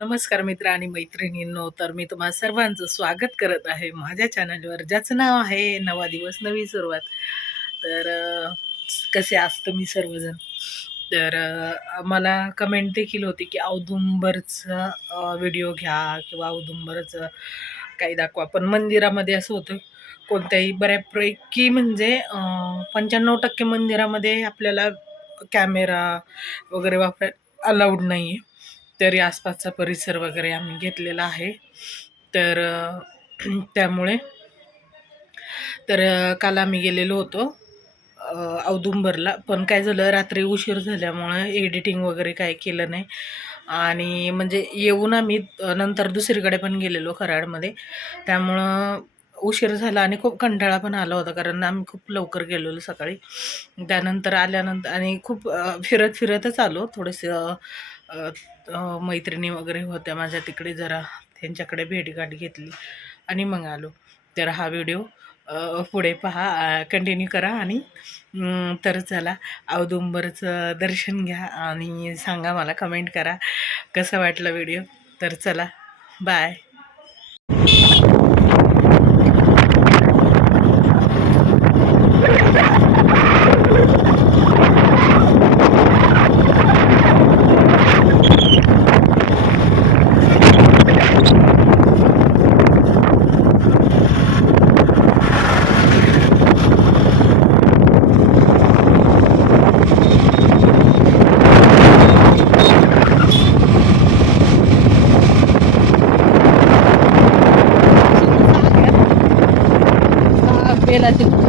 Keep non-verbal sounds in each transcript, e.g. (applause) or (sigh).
नमस्कार मित्र आणि मैत्रिणींनो तर मी तुम्हा सर्वांचं स्वागत करत आहे माझ्या चॅनलवर ज्याचं नाव आहे नवा दिवस नवी सुरुवात. तर कसे असतं मी सर्वजण? तर मला कमेंट देखील होती की औदुंबरचा व्हिडिओ घ्या किंवा औदुंबरचं काही दाखवा. पण मंदिरामध्ये असं होतं कोणत्याही बऱ्यापैकी म्हणजे पंच्याण्णव टक्के मंदिरामध्ये आपल्याला कॅमेरा वगैरे वापर अलाउड नाही आहे तरी आसपासचा परिसर वगैरे आम्ही घेतलेला आहे. तर (clears throat) त्यामुळे तर काल आम्ही गेलेलो होतो औदुंबरला. पण काय झालं रात्री उशीर झाल्यामुळं एडिटिंग वगैरे काय केलं नाही. आणि म्हणजे येऊन आम्ही नंतर दुसरीकडे पण गेलेलो कराडमध्ये. त्यामुळं उशीर झाला आणि खूप कंटाळा पण आला होता कारण आम्ही खूप लवकर गेलेलो सकाळी. त्यानंतर आल्यानंतर आणि खूप फिरत फिरतच आलो थोडेसे मैत्रिणी वगैरे होत्या माझ्या तिकडे जरा त्यांच्याकडे भेटगाठ घेतली आणि मग आलो. तर हा व्हिडिओ पुढे पहा कंटिन्यू करा आणि तर चला औदुंबरचं दर्शन घ्या आणि सांगा मला कमेंट करा कसं वाटलं व्हिडिओ? तर चला बाय la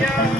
ना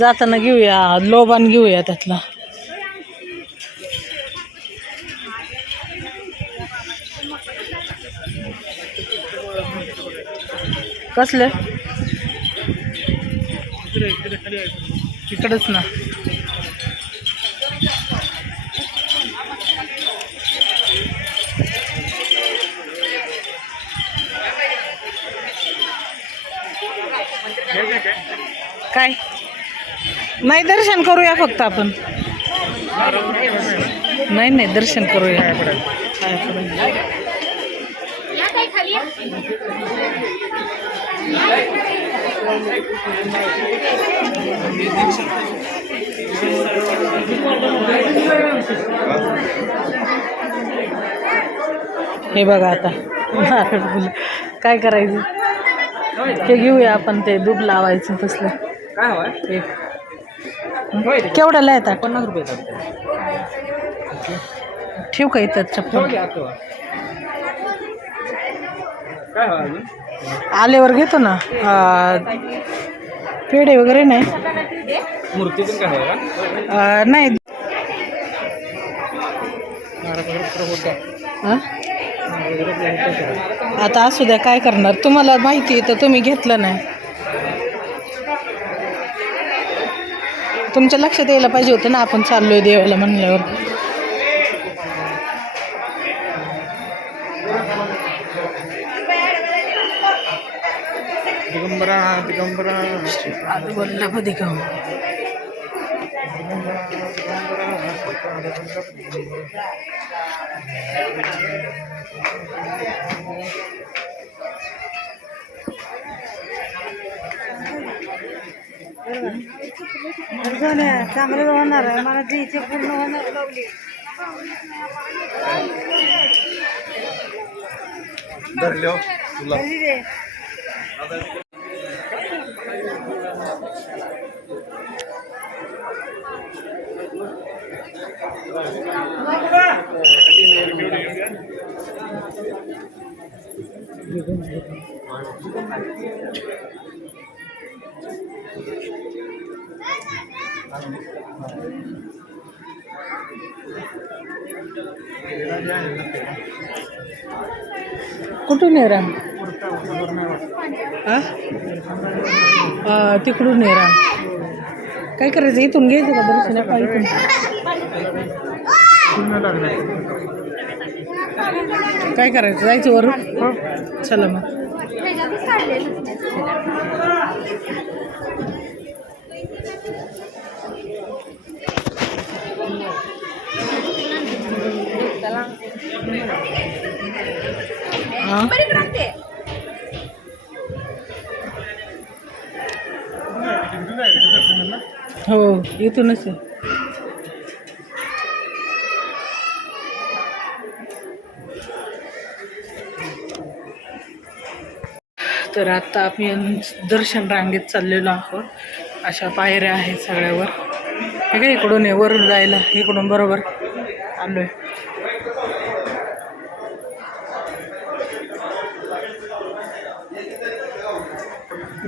जाताना घेऊया लोबान घेऊया त्यातला. कसले? इकडच ना. काय? नाही दर्शन करूया फक्त आपण नाही नाही दर्शन करूया. हे बघा आता. काय करायचं हे घेऊया आपण ते दूध लावायचं तसलं काय. केवढ्याला येतात पन्नास रुपये येतात ठेवू का इथं चप्पल? आल्यावर घेतो ना. पेढे वगैरे नाही. मूर्ती पण काय नाही? आता असू द्या काय करणार? तुम्हाला माहिती आहे तर तुम्ही घेतलं नाही. तुमच्या लक्षात यायला पाहिजे होतं ना आपण चाललो आहे देवाला म्हणल्यावर. वल्लभ चांगलं होणार आहे मला जी इच्छा पूर्ण होणार लावली धरलो तुला घरी रे. कुठून आहे राम? हा? तिकडून आहे राम. काय करायचं? इथून घ्यायचं का दर्शन काय करायचं? जायचं वरून? चला मग. हा हो इथूनच आहे. तर आता आम्ही दर्शन रांगेत चाललेलो आहोत. अशा पायऱ्या आहेत सगळ्यावर. हे का इकडून आहे? वरून जायला इकडून बरोबर आलो आहे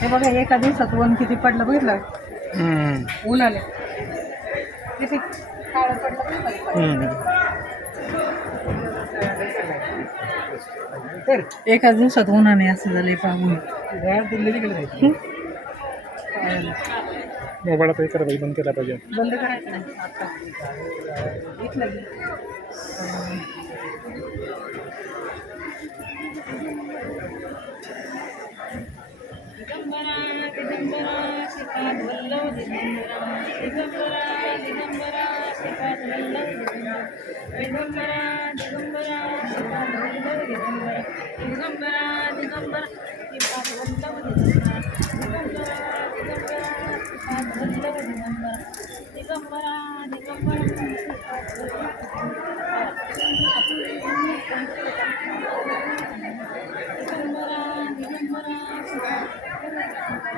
हे बघा एका दिवसात वन किती पडलं बघितलं? ऊन आले. किती काळं पडलं बघितलं? एका दिवसात उन्हाने असं झालंय पाहून. मोबाईल पे करा बंद केला पाहिजे बंद करायचं नाही आता इथलं घे. दिगंबरा दिगंबरा श्रीपाद वल्लभ दिगंबरा दिगंबरा दिगंबरा श्रीपाद वल्लभ दिगंबरा। दिगंबरा श्रीपाद वल्लभ दिगंबरा। दिगंबरा दिगंबरा श्रीपाद वल्लभ दिगंबरा दिगंबरा। दिगंबरा दिगंबरा श्रीपाद वल्लभ दिगंबरा दिगंबरा श्रीपाद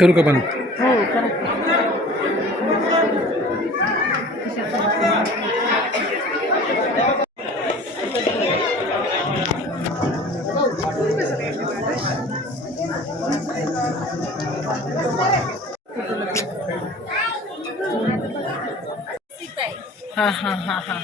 करू का बंद हो करा हा हा हा हा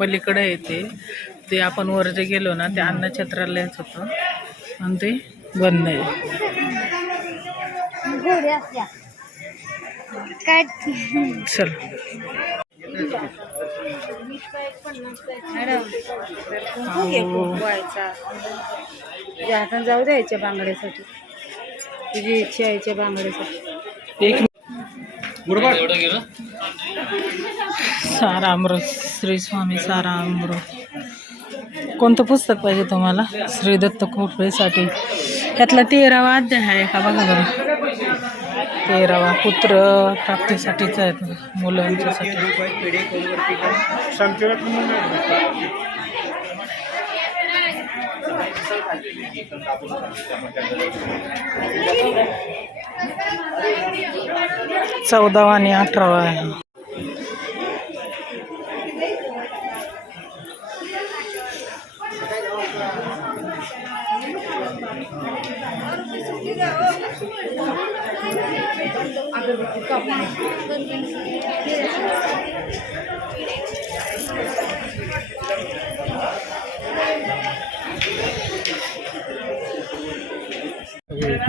पलीकडे येते ते. आपण वर जे गेलो ना ते अन्नछत्रालयच होतं. आणि ते बंद आहे. चल. हातात जाऊ द्यायच्या बांगड्यासाठी. तुझी इच्छा यायच्या बांगड्यासाठी. एक सारामृत श्री स्वामी सारामृत. कोणतं पुस्तक पाहिजे तुम्हाला? श्री दत्त खोपळेसाठी त्यातला तेरावा अध्याय आहे का? बघा बरं तेरावा. पुत्र प्राप्तीसाठीच आहे मुलांच्यासाठी चौदावा आणि अठरावा आहे.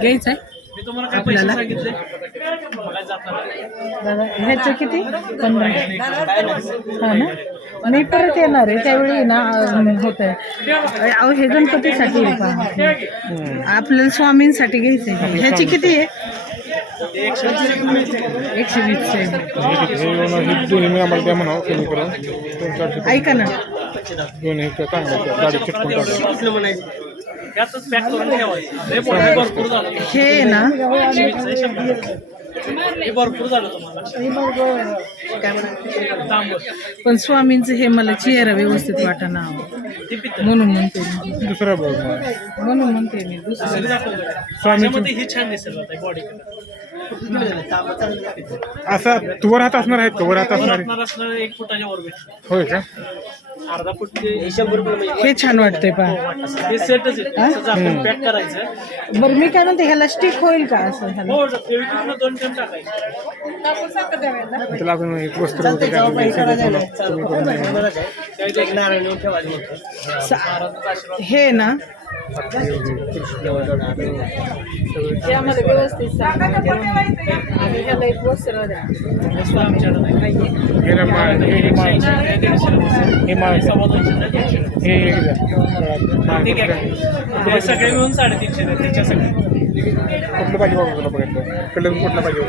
घ्यायचं आहे आपल्याला? दादा ह्याचं किती? पंधरा. हा ना? मी परत येणार आहे. त्यावेळी ना होत आहे अहो हे गणपतीसाठी आपल्याला स्वामींसाठी घ्यायचं आहे ह्याची किती आहे? एकशे आम्हाला द्या म्हणावं कमी करून. दोन चारशे ऐका ना. दोन्ही चांगलं गाडी चिटकून टाकू यातच पॅक करून ठेवायचं. लय मोठं भरपूर झालं. हे ना. शंभर. भरपूर झालं तुम्हाला. तांबूळ पण स्वामींचं हे मला चेहरा व्यवस्थित वाटणं ते पित्त म्हणून म्हणते दुसरा बघ. म्हणून म्हणते मी. त्याच्यामध्ये ही छान दिसेल बॉडी असा तुवर हात असणार आहेत का? वर हात असणार आहे? असणार एक फुटाच्या वर होय का? अर्धा फूट ते शंभर रुपये हे छान वाटतंय पहा. हे सेटच आहे. आपण पॅक करायचं. बरं मी काय म्हणते ह्याला स्टिक होईल का असं ह्याला? हो फेविक्विकनं दोन टाइम टाकायचं. त्याला आपण एक वस्त्र वगैरे टाकून द्यायचं. कमी करून द्यायचं. त्यावेळी एक नारळ नेऊन ठेवायचं महाराजांचा आशीर्वाद. हे ना? आम्हाला व्यवस्थित सांगा. आणि ह्याला एक वस्त्र द्या. वस्तू आमच्याकडे नाही हे ना माळ हे माळ हे दीडशे रुपये. हे हे ठीक आहे. हे सगळे मिळून साडेतीनशे आहेत त्याच्यासाठी कुठलं पाहिजे बघा तुला बघितलं. कलर कुठला पाहिजे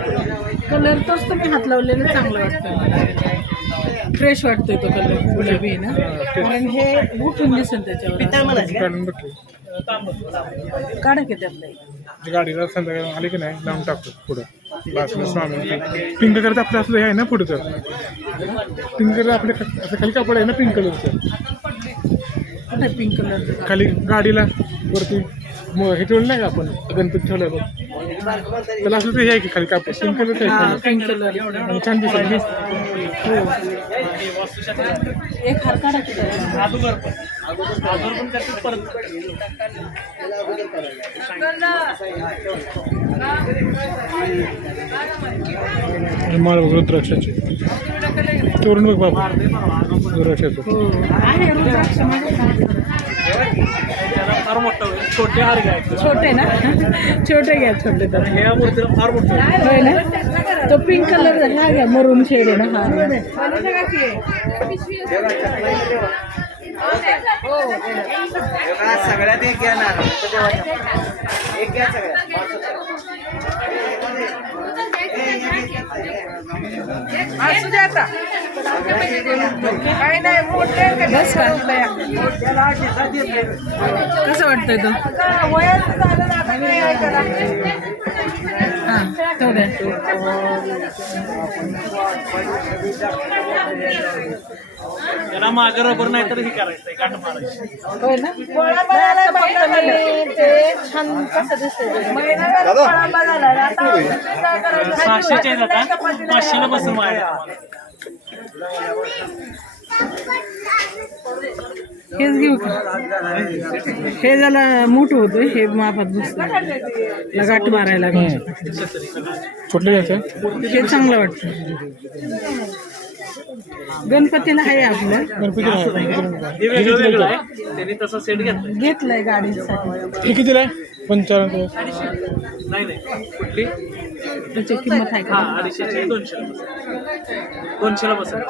कलर तोच तुम्ही हात लावलेलं चांगलं वाटतं. फ्रेश वाटतोय तो कलर गुलाबी आहे ना? कारण हे उठून दिसेल त्याच्यावर. काढा की त्यातलं गाडीला संध्याकाळी आली की नाही लावून टाकतो पुढं. पिंक कलरचं आपलं असलं हे आहे ना पुढचं? पिंक कलर आपल्या ख- असं खाली कापड आहे ना पिंक कलरचं पिंक कलर खाली गाडीला वरती. मग हे ठेवलं नाही का आपण? गणपती ठेवलं बघ. त्याला असलं तर हे आहे की खाली कापड. पिंक कलरचं हा आहे पिंक कलर छान एक हार माळ बघ रुद्राक्षाची तोरण बघ बाबा. रुद्राक्षाचं फार मोठं छोटे हार घ्यायचे छोटे ना? छोटे घ्या छोटे तर. ह्या मूर्तीला फार मोठं होईल होय ना? तो पिंक कलर हा घ्या मरून शेड आहे ना हा. सगळ्यात एक घ्या ना. एक घ्या सगळ्यात. असू दे आता. काही नाही कसं वाटतंय तो? वयाचं झालं ना आता द्या त्याला मागं रबर नाही तर हे करायचं गाठ मारायची. होय ना? ते छान कसं आहेत आता. पाचशेला बसून मारायला हेच घेऊ का? हे झालं मोठं होतं हे मापात बसतं लगाट मारायला कुठलं घ्यायचं? हे चांगलं वाटतं. गणपतीला आहे आपलं. गणपती हे तसा सेट घेतलाय घेतलंय गाडीसाठी. कितीला आहे? पंचावन्न. नाही नाही. कुठली? त्याची किंमत आहे हा का अडीचशे दोनशेला बसेल दोनशेला बसेल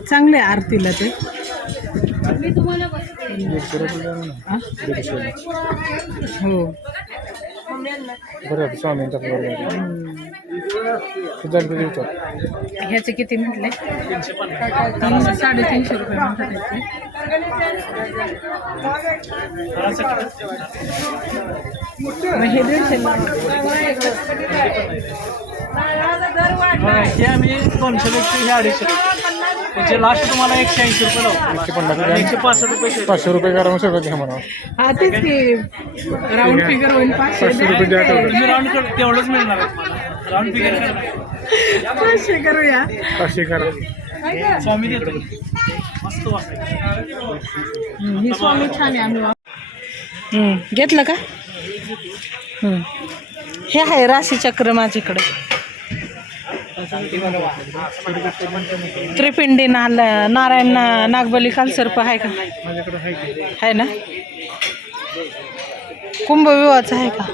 चांगले आहे आरतीला ते. हा? हो ह्याचे किती म्हटले? साडेतीनशे रुपये म्हणतात हे दीडशे हे आम्ही दोनशे रुपये हे अडीचशे. रुपये म्हणजे लास्ट तुम्हाला एकशे ऐंशी रुपये लावतो. आणि एकशे पासष्ट रुपये शेअर. पाचशे रुपये करा मग सगळं घ्या म्हणा. हा तेच की. राऊंड फिगर होईल पाचशे पाचशे रुपये. द्या तेवढं. तुम्ही राऊंड कर तेवढंच मिळणार आहे तुम्हाला. राऊंड फिगर पाचशे करूया. पाचशे करा. स्वामी देतो. मस्त वाचायचं ही स्वामी छान आहे आम्ही वाप- हम्म, घेतलं का? हम्म. हे आहे राशी चक्र माझ्याकडे. त्रिपिंडी नाल नारायण नागबली कालसर्प आहे का? आहे आहे ना? कुंभविवाहाचं आहे का?